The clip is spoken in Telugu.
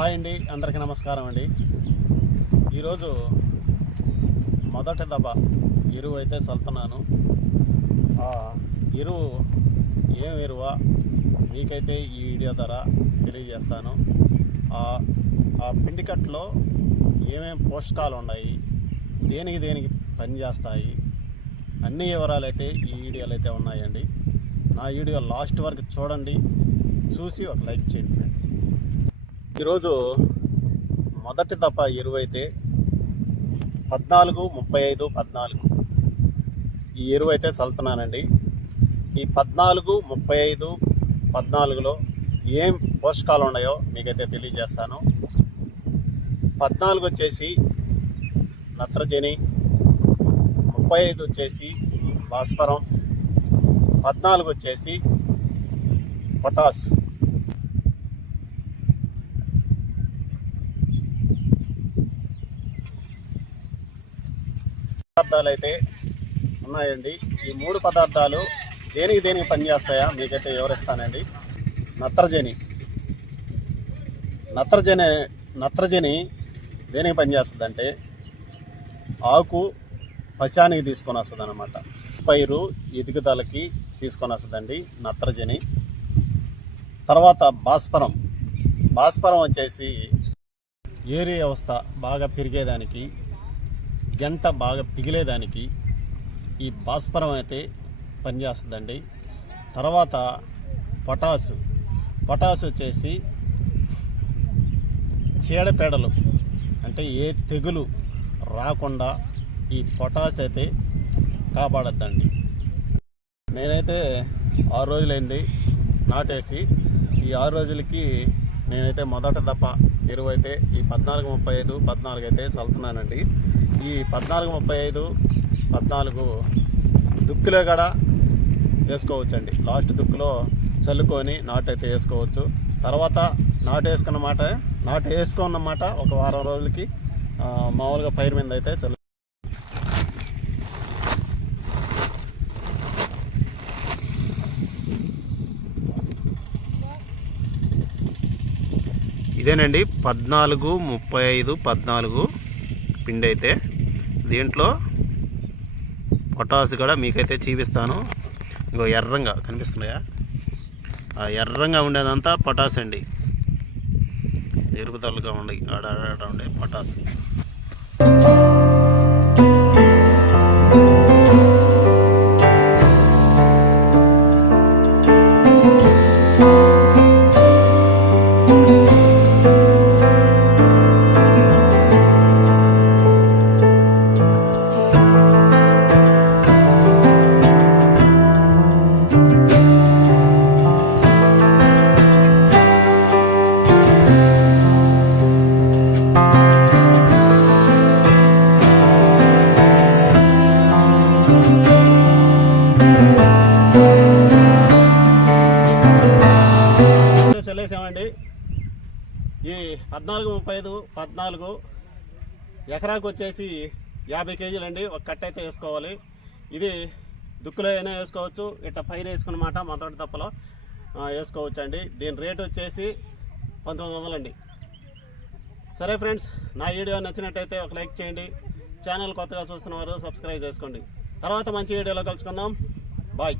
హాయ్ అండి అందరికీ నమస్కారం అండి. ఈరోజు మొదటి దబ ఎరువు అయితే చల్లుతున్నాను. ఆ ఎరువు ఏం ఎరువా? మీకైతే ఈ వీడియో ద్వారా తెలియజేస్తాను. ఆ పిండికట్లో ఏమేమి ఏమేం పోషకాలు ఉన్నాయి? దేనికి దేనికి పనిచేస్తాయి అన్ని వివరాలు అయితే ఈ వీడియోలు అయితే ఉన్నాయండి. నా వీడియో లాస్ట్ వరకు చూడండి. చూసి ఒక లైక్ చేయండి ఫ్రెండ్స్. ఈరోజు మొదటి దఫా ఎరువైతే పద్నాలుగు ముప్పై ఐదు పద్నాలుగు. ఈ ఎరువు అయితే చల్లుతున్నానండి. ఈ పద్నాలుగు ముప్పై ఐదు పద్నాలుగులో ఏం పోషకాలు ఉన్నాయో మీకైతే తెలియజేస్తాను. పద్నాలుగు వచ్చేసి నత్రజని ముప్పై ఐదు వచ్చేసి భాస్వరం పద్నాలుగు వచ్చేసి పొటాస్. పదార్థాలు అయితే ఉన్నాయండి. ఈ మూడు పదార్థాలు దేనికి దేనికి పనిచేస్తాయా? మీకైతే వివరిస్తానండి. నత్రజని. నత్రజని నత్రజని దేనికి పనిచేస్తుందంటే ఆకు పశానికి తీసుకొని వస్తుంది అనమాట పైరు ఎదుగుదలకి తీసుకొని వస్తుందండి నత్రజని. తర్వాత భాస్వరం భాస్వరం వచ్చేసి ఏరి వ్యవస్థ బాగా పెరిగేదానికి గంట బాగా పిగిలేదానికి ఈ భాస్వరం అయితే పనిచేస్తుందండి. తర్వాత పొటాసు. పొటాసు వచ్చేసి చీడపీడలు అంటే ఏ తెగులు రాకుండా ఈ పొటాస్ అయితే కాపాడద్దండి. నేనైతే ఆరు రోజులైంది నాటేసి ఈ ఆరు రోజులకి నేనైతే మొదట దప్ప ఎరువు అయితే ఈ పద్నాలుగు ముప్పై ఐదు పద్నాలుగు అయితే చల్లుతున్నానండి. ఈ పద్నాలుగు ముప్పై ఐదు పద్నాలుగు దుక్కులో కూడా వేసుకోవచ్చండి. లాస్ట్ దుక్కులో చల్లుకొని నాటు అయితే వేసుకోవచ్చు. తర్వాత నాటు వేసుకున్నమాట నాటు వేసుకున్నమాట ఒక వారం రోజులకి మామూలుగా పైరు మీద అయితే చల్లు ఇదేనండి పద్నాలుగు ముప్పై ఐదు పద్నాలుగు పిండి అయితే దీంట్లో పొటాస్ కూడా మీకైతే చూపిస్తాను. ఇంకో ఎర్రంగా కనిపిస్తున్నాయా? ఆ ఎర్రంగా ఉండేదంతా పొటాస్ అండి ఎరుగుదలుగా ఉండే ఆడ ఆడ ఉండే పొటాస్. పద్నాలుగు ముప్పై ఐదు పద్నాలుగు ఎకరాకు వచ్చేసి యాభై కేజీలు అండి ఒక కట్ట అయితే వేసుకోవాలి. ఇది దుక్కులో అయినా వేసుకోవచ్చు ఇట్లా పైన వేసుకున్నమాట మొదటి తప్పలో వేసుకోవచ్చు అండి దీని రేట్ వచ్చేసి పంతొమ్మిది వందలండి. సరే ఫ్రెండ్స్ నా వీడియో నచ్చినట్టయితే ఒక లైక్ చేయండి. ఛానల్ కొత్తగా చూస్తున్నవారు సబ్స్క్రైబ్ చేసుకోండి. తర్వాత మంచి వీడియోలో కలుసుకుందాం. బాయ్.